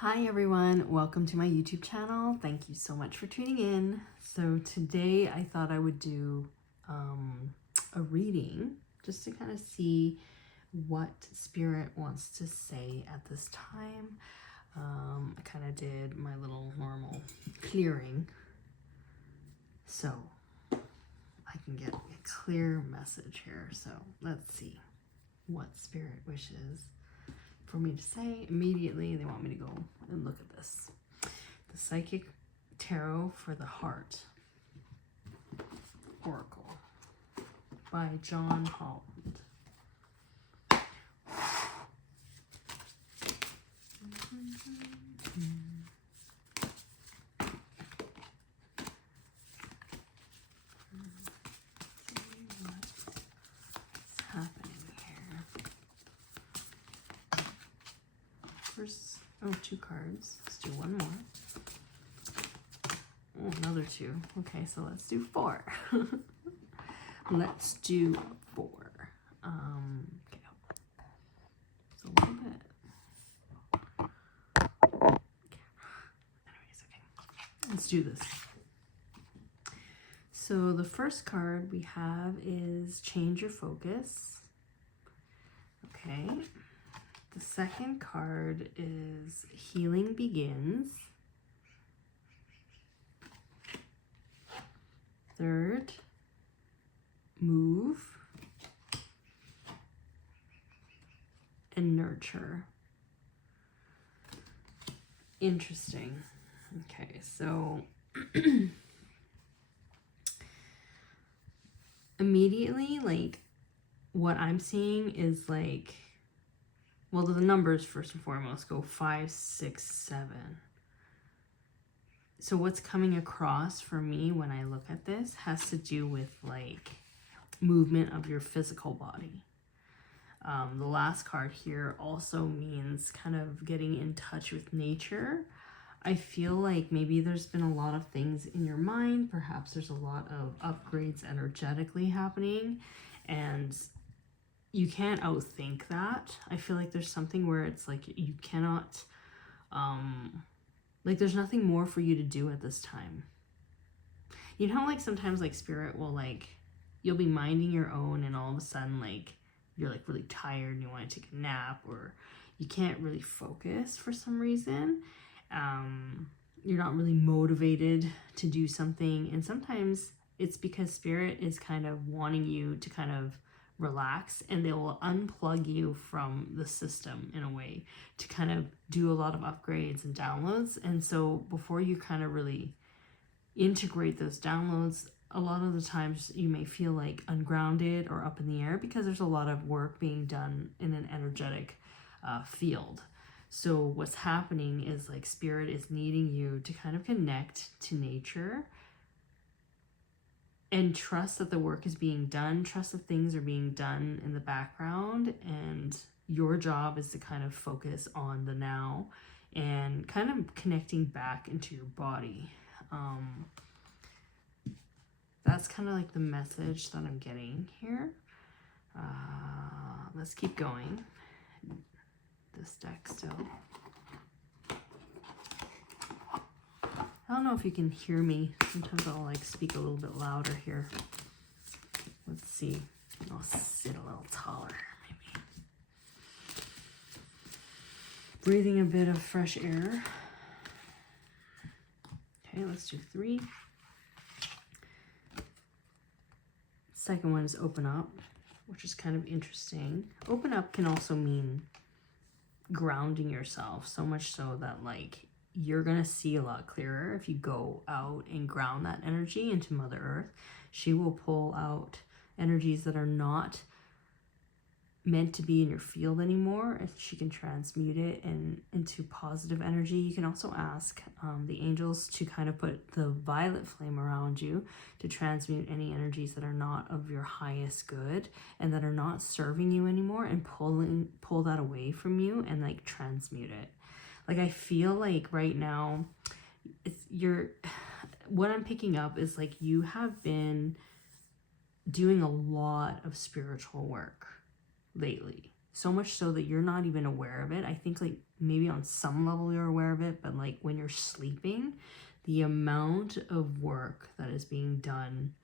Hi everyone, welcome to my YouTube channel. Thank you so much for tuning in. So today I thought I would do a reading just to kind of see what Spirit wants to say at this time. I kind of did my little normal clearing so I can get a clear message here. So let's see what Spirit wishes for me to say. Immediately they want me to go and look at this. The Psychic Tarot for the Heart Oracle by John Holland. First, two cards. Let's do one more. Oh, another two. Okay, so let's do four. Let's do four. Okay. It's a little bit. Anyways, okay. Let's do this. So the first card we have is Change Your Focus. Okay. The second card is Healing Begins. Third, Move. And Nurture. Interesting. Okay, so immediately, like, what I'm seeing is like, well, the numbers first and foremost go 5, 6, 7. So what's coming across for me when I look at this has to do with like movement of your physical body. The last card here also means kind of getting in touch with nature. I feel like maybe there's been a lot of things in your mind. Perhaps there's a lot of upgrades energetically happening, and you can't outthink that. I feel like there's something where it's like you cannot, like there's nothing more for you to do at this time. You know how like sometimes like Spirit will like, you'll be minding your own and all of a sudden like you're like really tired and you want to take a nap, or you can't really focus for some reason. You're not really motivated to do something, and sometimes it's because Spirit is kind of wanting you to kind of relax, and they will unplug you from the system in a way to kind of do a lot of upgrades and downloads. And so before you kind of really integrate those downloads, a lot of the times you may feel like ungrounded or up in the air because there's a lot of work being done in an energetic field. So what's happening is like Spirit is needing you to kind of connect to nature and trust that the work is being done, trust that things are being done in the background, and your job is to kind of focus on the now and kind of connecting back into your body. That's kind of like the message that I'm getting here. Let's keep going. This deck still. I don't know if you can hear me. Sometimes I'll like speak a little bit louder here. Let's see. I'll sit a little taller, maybe. Breathing a bit of fresh air. Okay, let's do 3. Second one is Open Up, which is kind of interesting. Open up can also mean grounding yourself, so much so that like you're gonna see a lot clearer if you go out and ground that energy into Mother Earth. She will pull out energies that are not meant to be in your field anymore, if she can transmute it into positive energy. You can also ask the angels to kind of put the violet flame around you to transmute any energies that are not of your highest good and that are not serving you anymore, and pull that away from you and like transmute it. Like I feel like right now what I'm picking up is like you have been doing a lot of spiritual work lately. So much so that you're not even aware of it. I think like maybe on some level you're aware of it, but like when you're sleeping, the amount of work that is being done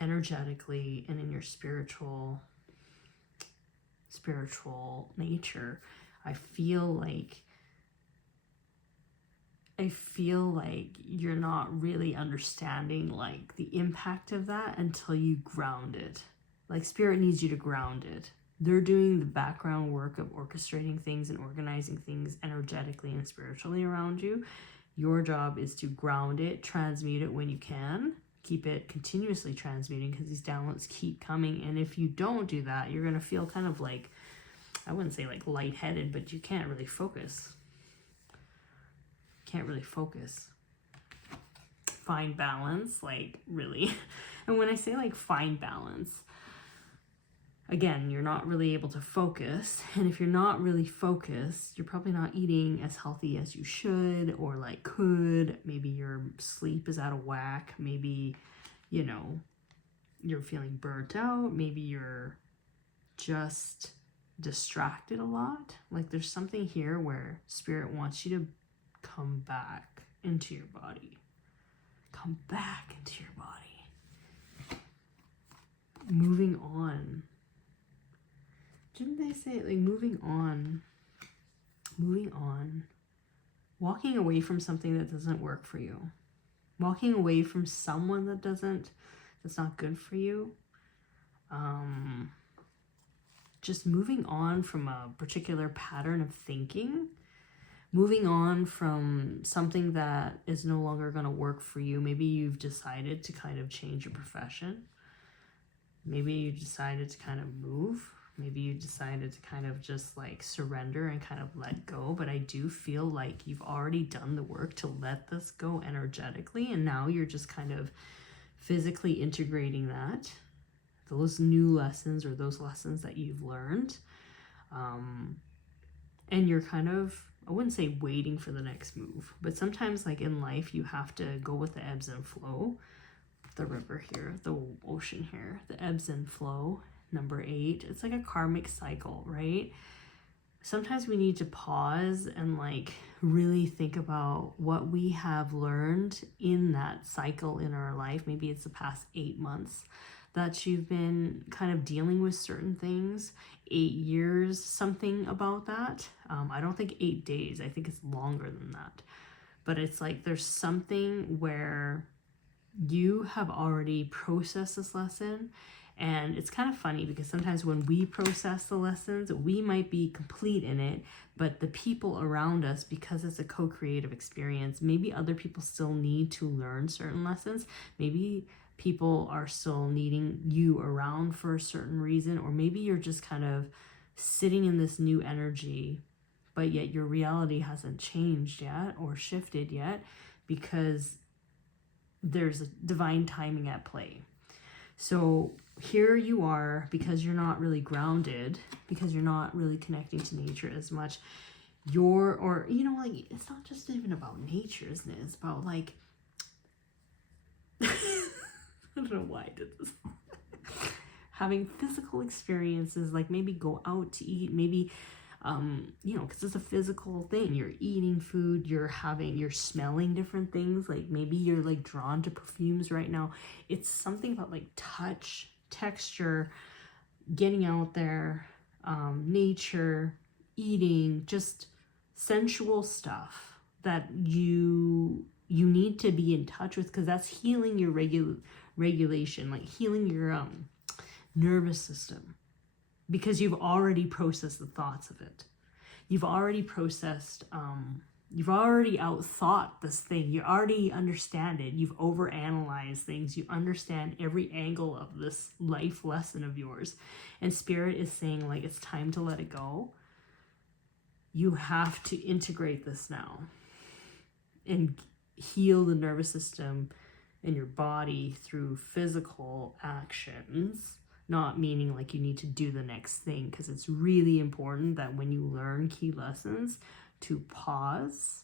energetically and in your spiritual nature, I feel like you're not really understanding like the impact of that until you ground it. Like spirit needs you to ground it. They're doing the background work of orchestrating things and organizing things energetically and spiritually around you. Your job is to ground it, transmute it when you can, keep it continuously transmuting because these downloads keep coming. And if you don't do that, you're going to feel kind of like, I wouldn't say like lightheaded, but you can't really focus. Find balance, like really. And when I say like find balance, again, you're not really able to focus. And if you're not really focused, you're probably not eating as healthy as you should or like could. Maybe your sleep is out of whack. Maybe, you know, you're feeling burnt out. Maybe you're just distracted a lot. Like there's something here where spirit wants you to come back into your body. Come back into your body. Moving on. Didn't they say like moving on? Walking away from something that doesn't work for you. Walking away from someone that's not good for you. Just moving on from a particular pattern of thinking. Moving on from something that is no longer going to work for you. Maybe you've decided to kind of change your profession. Maybe you decided to kind of move. Maybe you decided to kind of just like surrender and kind of let go. But I do feel like you've already done the work to let this go energetically. And now you're just kind of physically integrating that. Those new lessons or those lessons that you've learned. And you're kind of, I wouldn't say waiting for the next move, but sometimes like in life, you have to go with the ebbs and flow. The river here, the ocean here, the ebbs and flow, number 8. It's like a karmic cycle, right? Sometimes we need to pause and like really think about what we have learned in that cycle in our life. Maybe it's the past 8 months that you've been kind of dealing with certain things, 8 years, something about that. I don't think 8 days. I think it's longer than that. But it's like there's something where you have already processed this lesson. And it's kind of funny because sometimes when we process the lessons, we might be complete in it, but the people around us, because it's a co-creative experience, maybe other people still need to learn certain lessons. Maybe people are still needing you around for a certain reason, or maybe you're just kind of sitting in this new energy, but yet your reality hasn't changed yet or shifted yet because there's a divine timing at play. So here you are, because you're not really grounded, because you're not really connecting to nature as much, it's not just even about nature, isn't it? It's about like, I don't know why I did this. Having physical experiences, like maybe go out to eat, maybe, because it's a physical thing. You're eating food, you're smelling different things. Like maybe you're like drawn to perfumes right now. It's something about like touch, texture, getting out there, nature, eating, just sensual stuff that you need to be in touch with, because that's healing your regulation, like healing your nervous system, because you've already processed the thoughts of it. You've already processed, you've already outthought this thing. You already understand it. You've overanalyzed things. You understand every angle of this life lesson of yours. And Spirit is saying, like, it's time to let it go. You have to integrate this now and heal the nervous system and your body through physical actions. Not meaning like you need to do the next thing, because it's really important that when you learn key lessons to pause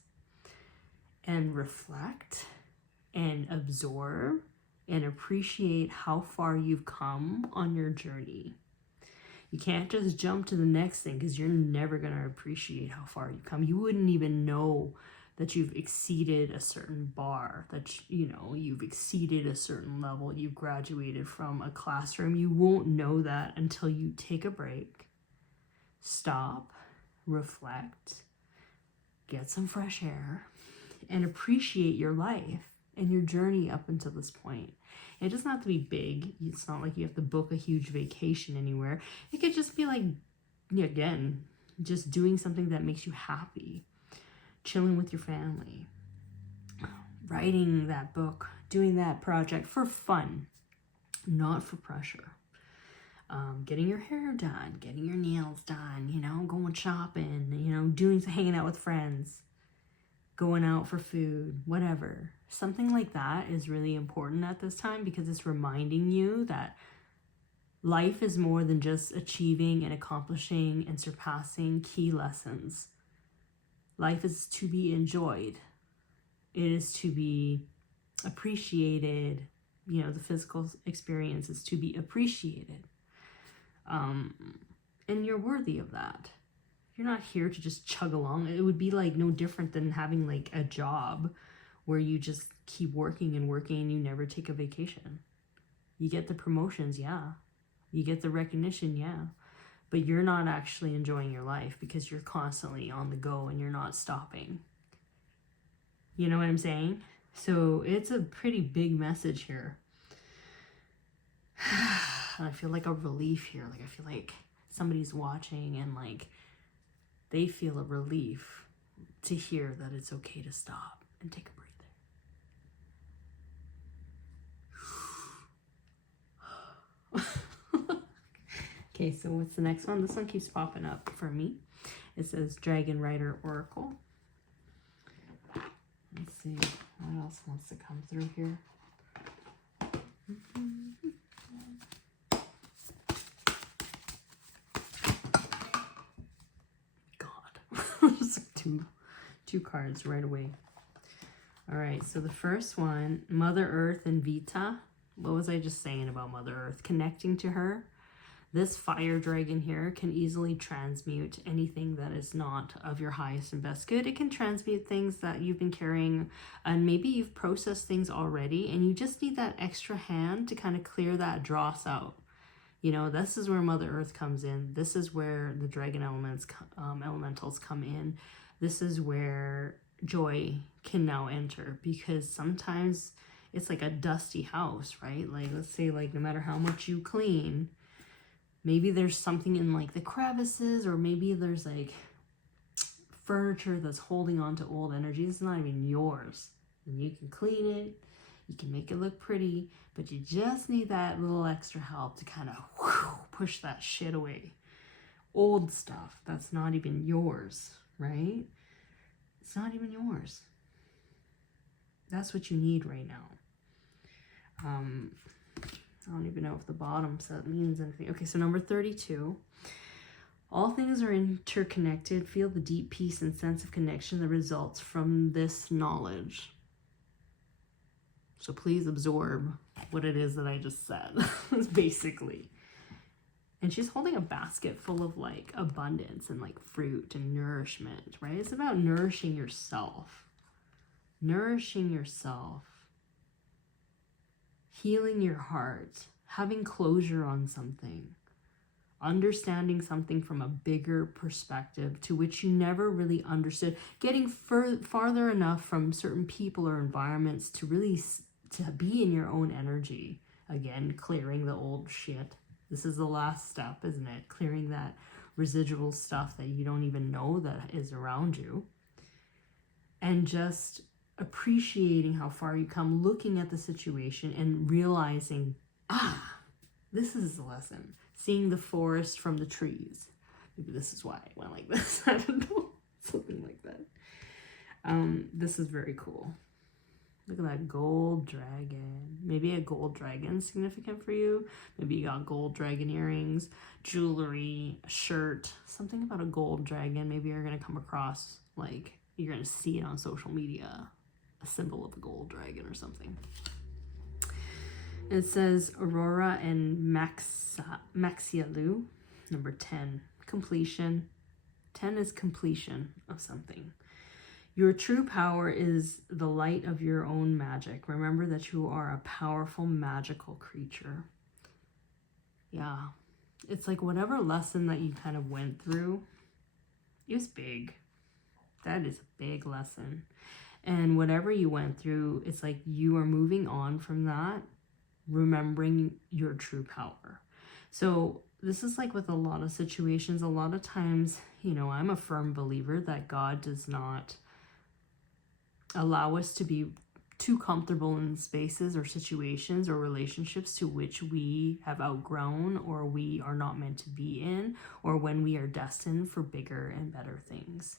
and reflect and absorb and appreciate how far you've come on your journey. You can't just jump to the next thing because you're never going to appreciate how far you come. You wouldn't even know that you've exceeded a certain bar, that, you know, you've exceeded a certain level, you've graduated from a classroom. You won't know that until you take a break, stop, reflect, get some fresh air, and appreciate your life and your journey up until this point. It doesn't have to be big. It's not like you have to book a huge vacation anywhere. It could just be like, again, just doing something that makes you happy. Chilling with your family, writing that book, doing that project for fun, not for pressure. Getting your hair done, getting your nails done, you know, going shopping, you know, hanging out with friends, going out for food, whatever. Something like that is really important at this time because it's reminding you that life is more than just achieving and accomplishing and surpassing key lessons. Life is to be enjoyed. It is to be appreciated. You know, the physical experience is to be appreciated. And you're worthy of that. You're not here to just chug along. It would be like no different than having like a job where you just keep working and working and you never take a vacation. You get the promotions, yeah. You get the recognition, yeah. But you're not actually enjoying your life because you're constantly on the go and you're not stopping. You know what I'm saying? So it's a pretty big message here. And I feel like a relief here. Like I feel like somebody's watching and like they feel a relief to hear that it's okay to stop and take a breather. Okay, so what's the next one? This one keeps popping up for me. It says Dragon Rider Oracle. Let's see what else wants to come through here. God, just two cards right away. All right, so the first one, Mother Earth and Vita. What was I just saying about Mother Earth? Connecting to her. This fire dragon here can easily transmute anything that is not of your highest and best good. It can transmute things that you've been carrying and maybe you've processed things already and you just need that extra hand to kind of clear that dross out. You know, this is where Mother Earth comes in. This is where the dragon elementals come in. This is where joy can now enter because sometimes it's like a dusty house, right? Like let's say like no matter how much you clean, maybe there's something in like the crevices or maybe there's like furniture that's holding on to old energy. It's not even yours. And you can clean it, you can make it look pretty, but you just need that little extra help to kind of push that shit away. Old stuff that's not even yours, right? It's not even yours. That's what you need right now. I don't even know if the bottom set means anything. Okay, so number 32. All things are interconnected. Feel the deep peace and sense of connection that results from this knowledge. So please absorb what it is that I just said, basically. And she's holding a basket full of like abundance and like fruit and nourishment, right? It's about nourishing yourself. Nourishing yourself. Healing your heart, having closure on something, understanding something from a bigger perspective to which you never really understood, getting farther enough from certain people or environments to really to be in your own energy. Again, clearing the old shit. This is the last step, isn't it? Clearing that residual stuff that you don't even know that is around you. And just appreciating how far you come, looking at the situation and realizing, this is the lesson. Seeing the forest from the trees. Maybe this is why I went like this. I don't know. Something like that. This is very cool. Look at that gold dragon. Maybe a gold dragon is significant for you. Maybe you got gold dragon earrings, jewelry, a shirt, something about a gold dragon. Maybe you're going to come across, like, you're going to see it on social media. A symbol of a gold dragon or something. It says Aurora and Maxialu. Number 10, completion. 10 is completion of something. Your true power is the light of your own magic. Remember that you are a powerful, magical creature. Yeah. It's like whatever lesson that you kind of went through, it was big. That is a big lesson. And whatever you went through, it's like you are moving on from that, remembering your true power. So this is like with a lot of situations, a lot of times, you know, I'm a firm believer that God does not allow us to be too comfortable in spaces or situations or relationships to which we have outgrown or we are not meant to be in, or when we are destined for bigger and better things.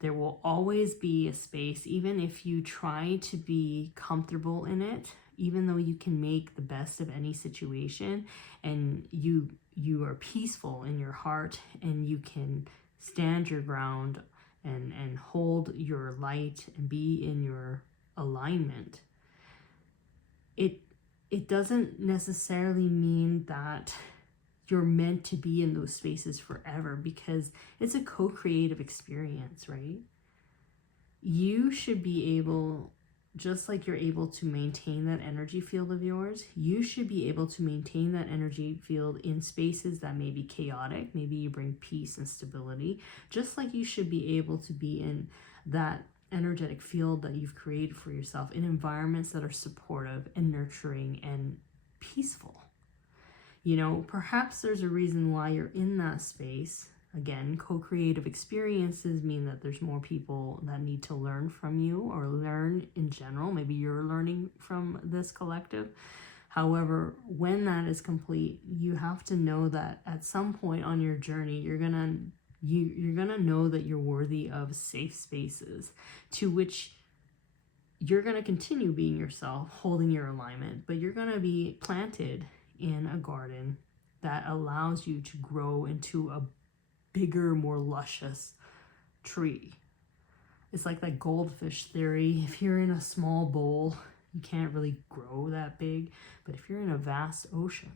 There will always be a space, even if you try to be comfortable in it, even though you can make the best of any situation and you are peaceful in your heart and you can stand your ground and hold your light and be in your alignment, it doesn't necessarily mean that you're meant to be in those spaces forever, because it's a co-creative experience, right? You should be able, just like you're able to maintain that energy field of yours, you should be able to maintain that energy field in spaces that may be chaotic. Maybe you bring peace and stability, just like you should be able to be in that energetic field that you've created for yourself in environments that are supportive and nurturing and peaceful. You know, perhaps there's a reason why you're in that space. Again, co-creative experiences mean that there's more people that need to learn from you or learn in general. Maybe you're learning from this collective. However, when that is complete, you have to know that at some point on your journey, you're gonna know that you're worthy of safe spaces to which you're gonna continue being yourself, holding your alignment, but you're gonna be planted in a garden that allows you to grow into a bigger, more luscious tree. It's like that goldfish theory. If you're in a small bowl, you can't really grow that big, but if you're in a vast ocean,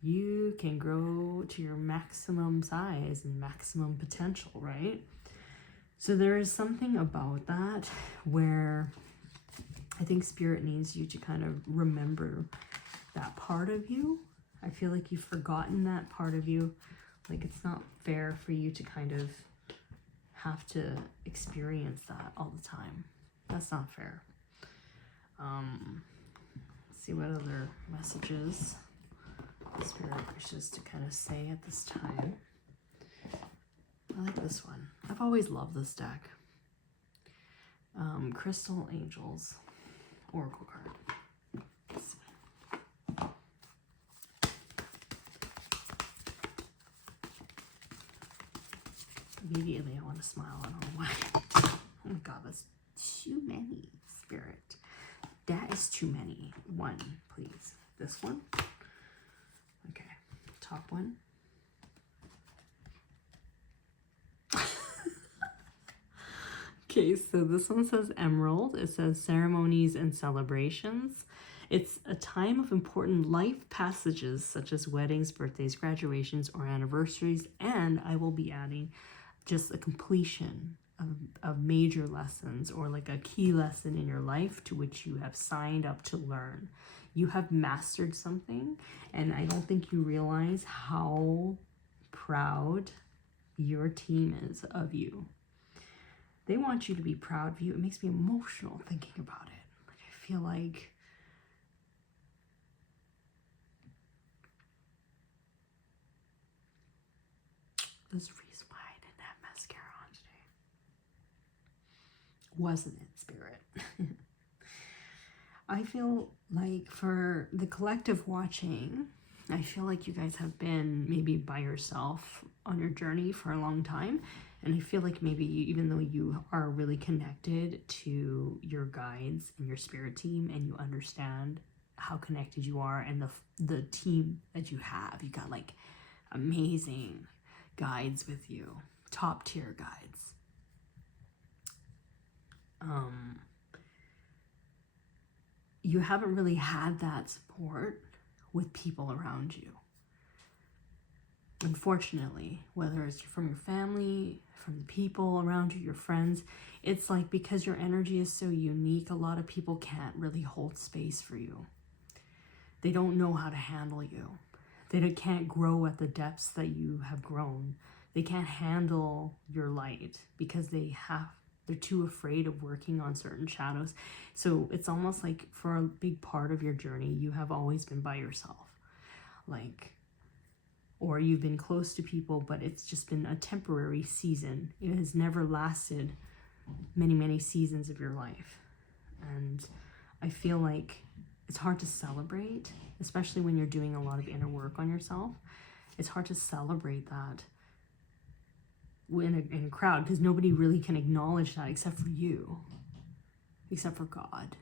you can grow to your maximum size and maximum potential, right? So there is something about that where I think Spirit needs you to kind of remember that part of you. I feel like you've forgotten that part of you. Like, it's not fair for you to kind of have to experience that all the time. That's not fair. Let's see what other messages Spirit wishes to kind of say at this time. I like this one. I've always loved this deck. Crystal Angels Oracle card. Let's see. Immediately I want to smile. I don't know why. Oh my god, that's too many, Spirit. That is too many. One, please. This one. Okay. Top one. Okay, so this one says Emerald. It says ceremonies and celebrations. It's a time of important life passages such as weddings, birthdays, graduations, or anniversaries. And I will be adding just a completion of major lessons, or like a key lesson in your life to which you have signed up to learn. You have mastered something, and I don't think you realize how proud your team is of you. They want you to be proud of you. It makes me emotional thinking about it. Like, I feel like there's a reason why I didn't have mascara on today. Wasn't it, Spirit? I feel like for the collective watching, I feel like you guys have been maybe by yourself on your journey for a long time. And I feel like maybe even though you are really connected to your guides and your spirit team, and you understand how connected you are and the team that you have, you got like amazing guides with you, top tier guides. You haven't really had that support with people around you. Unfortunately, whether it's from your family, from the people around you, your friends, it's like because your energy is so unique, a lot of people can't really hold space for you. They don't know how to handle you. They can't grow at the depths that you have grown. They can't handle your light because they're too afraid of working on certain shadows. So it's almost like for a big part of your journey, you have always been by yourself. Or you've been close to people, but it's just been a temporary season. It has never lasted many, many seasons of your life. And I feel like it's hard to celebrate, especially when you're doing a lot of inner work on yourself. It's hard to celebrate that in a crowd because nobody really can acknowledge that except for you, except for God.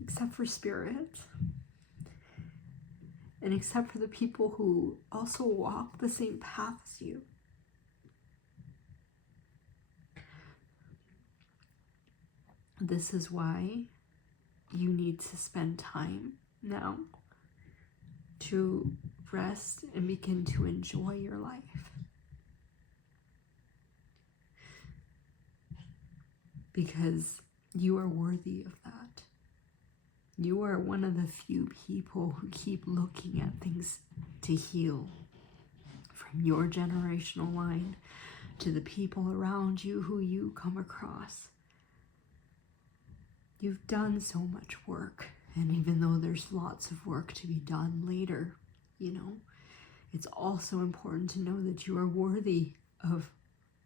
Except for Spirit. And except for the people who also walk the same path as you. This is why you need to spend time now to rest and begin to enjoy your life. Because you are worthy of that. You are one of the few people who keep looking at things to heal. From your generational line to the people around you who you come across. You've done so much work. And even though there's lots of work to be done later, it's also important to know that you are worthy of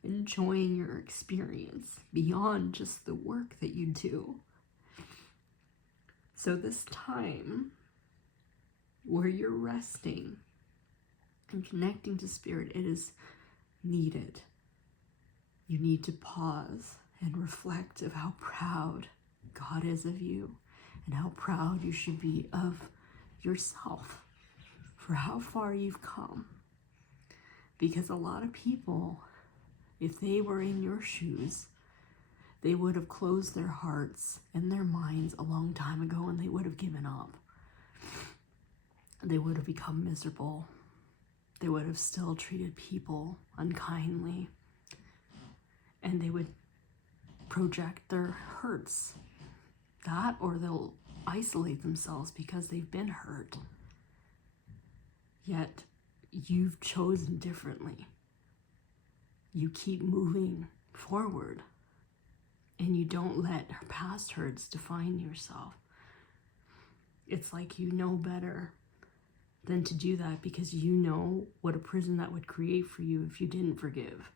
enjoying your experience beyond just the work that you do. So this time where you're resting and connecting to Spirit, it is needed. You need to pause and reflect of how proud God is of you and how proud you should be of yourself for how far you've come. Because a lot of people, if they were in your shoes, they would have closed their hearts and their minds a long time ago and they would have given up. They would have become miserable. They would have still treated people unkindly. And they would project their hurts. That, or they'll isolate themselves because they've been hurt. Yet, you've chosen differently. You keep moving forward. And you don't let past hurts define yourself. It's like you know better than to do that because you know what a prison that would create for you if you didn't forgive.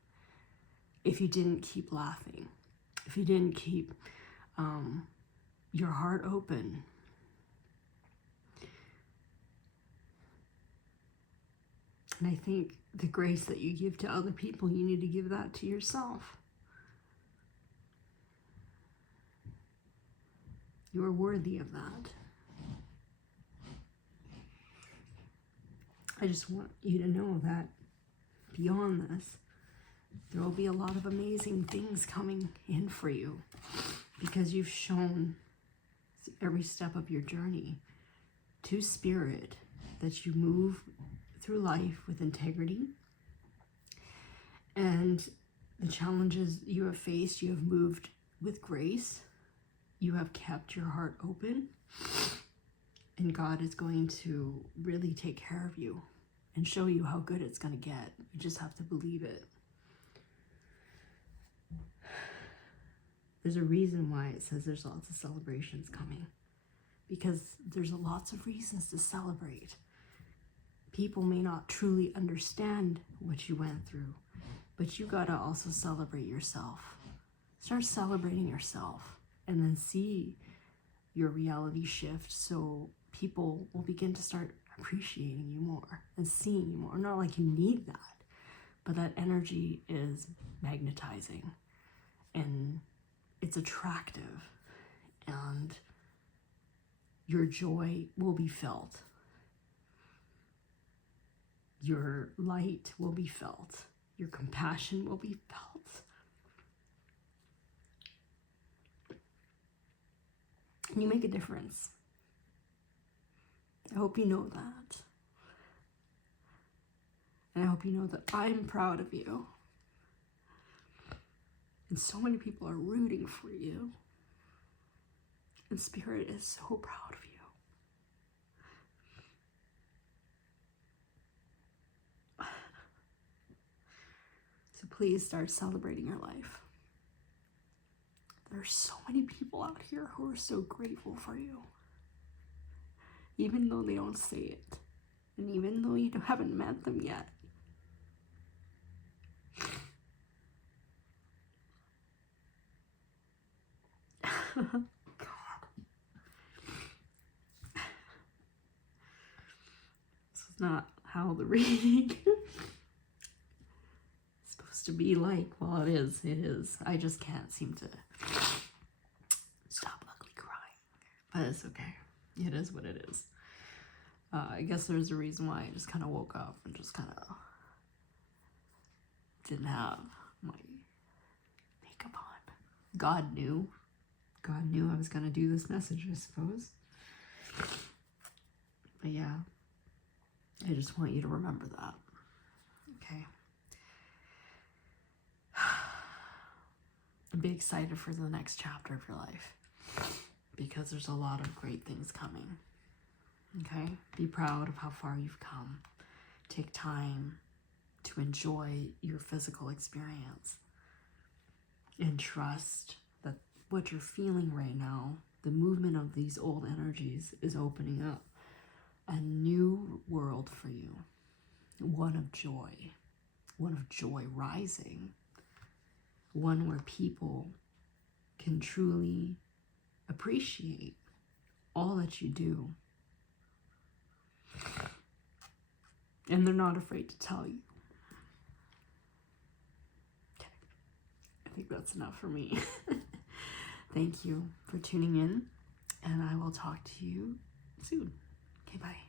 If you didn't keep laughing. If you didn't keep your heart open. And I think the grace that you give to other people, you need to give that to yourself. You are worthy of that. I just want you to know that beyond this, there will be a lot of amazing things coming in for you because you've shown every step of your journey to Spirit that you move through life with integrity, and the challenges you have faced, you have moved with grace. You have kept your heart open, and God is going to really take care of you and show you how good it's going to get. You just have to believe it. There's a reason why it says there's lots of celebrations coming, because there's lots of reasons to celebrate. People may not truly understand what you went through, but you got to also celebrate yourself. Start celebrating yourself. And then see your reality shift so people will begin to start appreciating you more and seeing you more. Not like you need that, but that energy is magnetizing and it's attractive. And Your joy will be felt. Your light will be felt. Your compassion will be felt. And you make a difference. I hope you know that. And I hope you know that I'm proud of you. And so many people are rooting for you. And Spirit is so proud of you. So please start celebrating your life. There's so many people out here who are so grateful for you. Even though they don't say it. And even though you haven't met them yet. God. This is not how the reading is supposed to be like. Well, it is. It is. I just can't seem to stop ugly crying. But it's okay. It is what it is. I guess there's a reason why I just kind of woke up and just kind of didn't have my makeup on. God knew I was going to do this message, I suppose. But yeah, I just want you to remember that. Okay. And be excited for the next chapter of your life, because there's a lot of great things coming. Okay? Be proud of how far you've come. Take time to enjoy your physical experience. And trust that what you're feeling right now, the movement of these old energies, is opening up a new world for you. One of joy rising. One where people can truly appreciate all that you do. And they're not afraid to tell you. Okay. I think that's enough for me. Thank you for tuning in, and I will talk to you soon. Okay, bye.